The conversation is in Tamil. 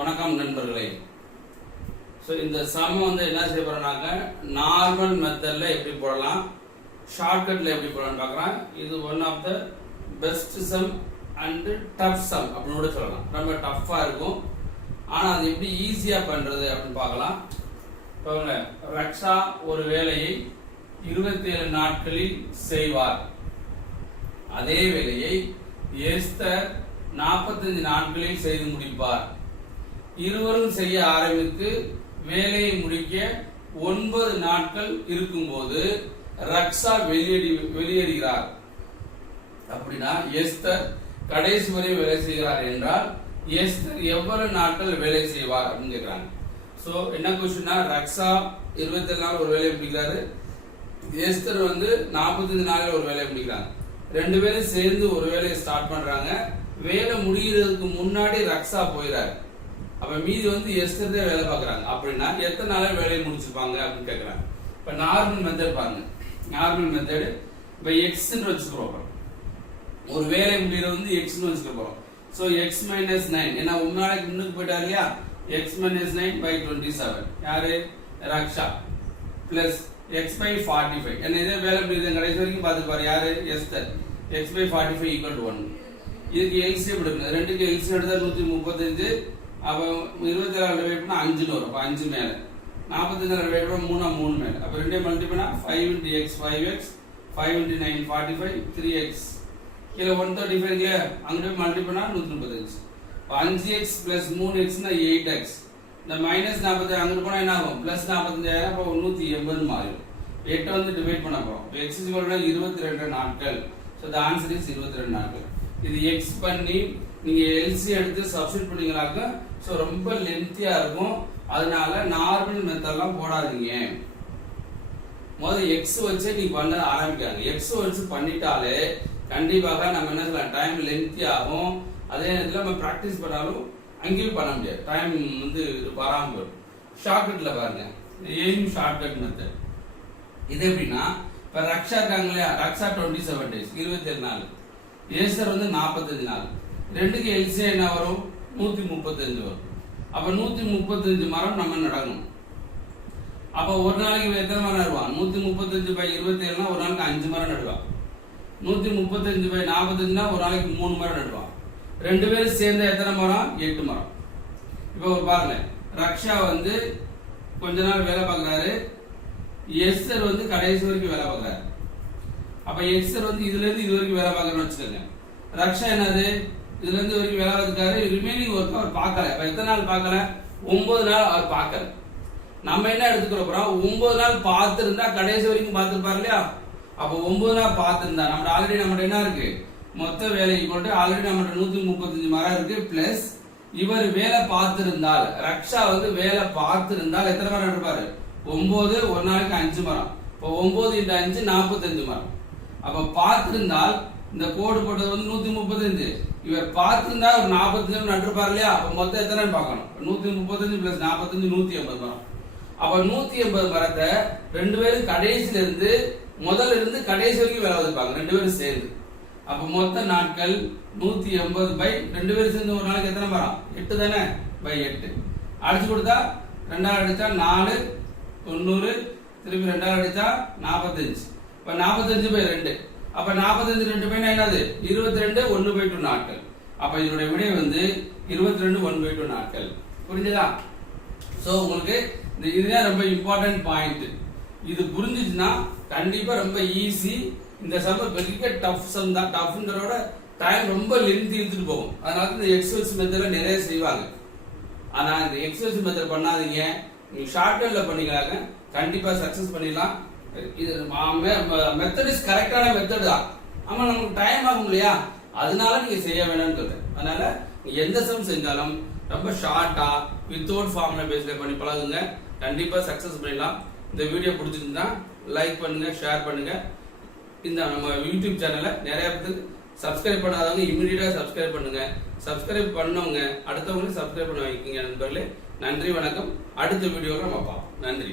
வணக்கம் நண்பர்களே. ஸோ இந்த சம் வந்து என்ன செய்ய போறோம்னாக்க நார்மல் மெத்தட்ல எப்படி போடலாம், ஷார்ட்கட்ல எப்படி போடலாம்னு பார்க்கலாம். இது one of the best sum and tough sum அப்படின்னு கூட சொல்லலாம். ரொம்ப டஃப்பா இருக்கும், ஆனால் அது எப்படி ஈஸியா பண்றது அப்படின்னு பார்க்கலாம். இப்போ ரக்ஷா ஒரு வேலையை 27 நாட்களில் செய்வார். அதே வேலையை எஸ்தர் 45 நாட்களில் செய்து முடிப்பார். இருவரும் செய்ய ஆரம்பித்து வேலையை முடிக்க 9 நாட்கள் இருக்கும்போது ரக்ஷா வெளியேறுகிறார். அப்படின்னா எஸ்தர் கடைசி வரை வேலை செய்கிறார் என்றால் எஸ்தர் எவ்வளவு நாட்கள் வேலை செய்வார் அப்படின்னு கேட்கிறாங்க. சோ என்ன கொஸ்டின்னா, ரக்ஷா 27 நாள் ஒரு வேலையை முடிக்கிறாரு, எஸ்தர் வந்து 45 நாளில் ஒரு வேலையை முடிக்கிறாங்க. ரெண்டு பேரும் சேர்ந்து ஒரு வேலையை ஸ்டார்ட் பண்றாங்க. வேலை முடிகிறதுக்கு முன்னாடி ரக்ஷா போயிறாரு. அப்ப மீதி வந்து எஸ்தர் தான் வேலை பார்க்கறாங்க. அப்படின்னா எத்தனை நாள வேலையை முடிச்சிருப்பாங்க அப்படின்னு கேட்கறாங்க. இப்ப நார்மல் மெத்தட் பாருங்க. நார்மல் மெத்தட் இப்ப எக்ஸ்ன்னு வச்சுக்கிறோம். ஒரு வேலை முடிகிறது வந்து எக்ஸ்ன்னு வச்சுக்க போறோம். சோ எக்ஸ் மைனஸ் 9 ஏன்னா ஒரு நாளைக்கு முன்னுக்கு போயிட்டாரு இல்லையா, எக்ஸ் மைனஸ் 9/27 யாரு, ரக்ஷா, பிளஸ் எக்ஸ் பை 45 என்ன இதே வேலை முடியுது கடைசி வரைக்கும் பார்த்துப்பாரு யாரு, எஸ்தர். X by 45 = 1. இதுக்கு எல்சிஎம் எடுக்கணும். ரெண்டுக்கு எல்சிஎம் எடுத்தா 135. அப்ப 27 டிவைட் பண்ணா 5 வரும். அப்ப 5 மேல 45 டிவைட் பண்ணா 3 மேல. அப்ப ரெண்டே மல்டிப்ளை பண்ணா 5 × x 5x, 5 × 9 45, 3x. கீழ 135 இல்லையா, அங்க மல்டிப்ளை பண்ணா 135. 5x + 3x னா 8x. இந்த மைனஸ் 45 அங்க போனா என்ன ஆகும், பிளஸ் 45 அப்ப 180 மாறிடும். 8 வந்து டிவைட் பண்ண போறோம். x = 22 நாட்கள். சோ the answer is 22 நாட்கள். இது x பண்ணி நீங்க எல்சி எடுத்து சப்ஸ்டிட்யூட் பண்ணீங்களாக்க சோ ரொம்ப லென்த்தியா இருக்கும். அதனால நார்மல் மெத்தட்லாம் போடாதீங்க. முதல்ல x வச்சு நீ பண்ண ஆரம்பிக்காங்க. x வச்சு பண்ணிட்டாலே கண்டிப்பாக நம்ம என்ன சொல்லலாம், டைம் லென்த்தி ஆகும். அதே நேரத்தில் நம்ம பிராக்டிஸ் பண்ணாலும் அங்கேயும் பண்ண முடியாது, டைம் வந்து வராமல் வரும். ஷார்ட்கட்ல பாருங்க, எய்ம் ஷார்ட்கட் மெத்தட். இது எப்படின்னா, இப்ப ரக்ஷா இருக்காங்க இல்லையா, ரக்ஷா 27 days 27 நாள், எஸ்தர் வந்து 45 நாள். ரெண்டுக்கு எல்சியா என்ன வரும், 135 வரும். அப்ப 135 மரம் நம்ம நடணும். அப்ப ஒரு நாளைக்கு எத்தனை மரம் நடுவான், 135/27 ஒரு நாளைக்கு 5 மரம் நடுவான். 135/45 ஒரு நாளைக்கு 3 மரம் நடுவான். ரெண்டு பேரும் சேர்ந்த எத்தனை மரம், 8 மரம். இப்ப ஒரு பாருங்க, ரக்ஷா வந்து கொஞ்ச நாள் வேலை பார்க்கிறாரு, எஸ்தர் வந்து கடைசி வரைக்கும் வேலை பார்க்கிறாரு. அப்ப எஸ்தர் வந்து இதுல இருந்து இது வரைக்கும் வேலை பார்க்கறன்னு வச்சுக்கோங்க. ரக்ஷா என்னது, இதுல இருந்து வரைக்கும் வேலை பார்த்துக்காரு. ரிமைனிங் ஒர்க் அவர் பார்க்கல. இப்ப எத்தனை நாள் பார்க்கல, 9 நாள் அவர் பார்க்கல. நம்ம என்ன எடுத்துக்கிற போறோம், 9 நாள் பார்த்திருந்தா கடைசி வரைக்கும் பார்த்திருப்பாரு இல்லையா. அப்ப 9 நாள் பார்த்திருந்தா நம்ம ஆல்ரெடி நம்மகிட்ட என்ன இருக்கு, மொத்த வேலைக்கு கொண்டு ஆல்ரெடி நம்மகிட்ட 135 மரம் இருக்கு. பிளஸ் இவர் வேலை பார்த்திருந்தால், ரக்ஷா வந்து வேலை பார்த்திருந்தால் எத்தனை மரம் எடுப்பாரு, 9, ஒரு நாளைக்கு 5 மரம். இப்போ 9 × 5 45 மரம். அப்ப பார்த்திருந்தால் இந்த கோடு போட்டது வந்து 135. இவர் பார்த்திருந்தா ஒரு 45 நட்டுருப்பாரு இல்லையா. அப்ப மொத்தம் எத்தனை பார்க்கணும், 135 + 45 180 மரம். அப்ப 180 மரத்தை ரெண்டு பேரும் கடைசியில இருந்து முதல்ல இருந்து கடைசி வரைக்கும் வேலை பார்ப்பாங்க ரெண்டு பேரும் சேர்ந்து. அப்ப மொத்த நாட்கள் 180 ரெண்டு பேரும் சேர்ந்து ஒரு நாளைக்கு எத்தனை மரம், 8 தானே, /8. அடிச்சு கொடுத்தா 2 அடிச்சா 4 90, திருப்பி 2 அடிச்சா 45. இப்ப 45/2. அப்ப 45 2 பை என்னது, 22 1/2 நாட்கள். அப்ப இதனுடைய விடை வந்து 22 1/2 நாட்கள். புரிஞ்சுதா? சோ உங்களுக்கு இதுதான் ரொம்ப இம்பார்ட்டன்ட் பாயிண்ட். இது புரிஞ்சுச்சுன்னா கண்டிப்பா ரொம்ப ஈஸி. இந்த சம் பெரிய டஃப் சம் தான். டஃப்ங்கறோட டைம் ரொம்ப லென்த் இழுத்துட்டு போகும். அதனால இந்த எக்ஸசைஸ் மெத்தட்ல நிறைய செய்வாங்க. ஆனா இந்த எக்ஸசைஸ் மெத்தட் பண்ணாதீங்க, நீங்க ஷார்ட்கட்ல பண்ணிக்கலாங்க, கண்டிப்பா சக்சஸ் பண்ணிடலாம். இது மெத்தட் இஸ் கரெக்டான மெத்தட் தான். ஆமா நமக்கு டைம் ஆகும் இல்லையா, அதனால நீங்க செய்ய வேணும்னு சொல்றேன். அதனால எந்த சம் செஞ்சாலும் ரொம்ப ஷார்ட்டா வித்தவுட் ஃபார்முலா பேஸ்ல பண்ணி பழகுங்க, கண்டிப்பா சக்சஸ் பண்ணிடலாம். இந்த வீடியோ பிடிச்சிருந்தா லைக் பண்ணுங்க, ஷேர் பண்ணுங்க. இந்த நம்ம யூடியூப் சேனலை நிறைய பேருக்கு சப்ஸ்கிரைப் பண்ணாதவங்க இமிடியேட்டா சப்ஸ்கிரைப் பண்ணுங்க. சப்ஸ்கிரைப் பண்ணவங்க அடுத்தவங்க சப்ஸ்கிரைப் பண்ண வைக்கீங்க நண்பர்களே. நன்றி, வணக்கம். அடுத்த வீடியோவில் நம்ம பார்ப்போம். நன்றி.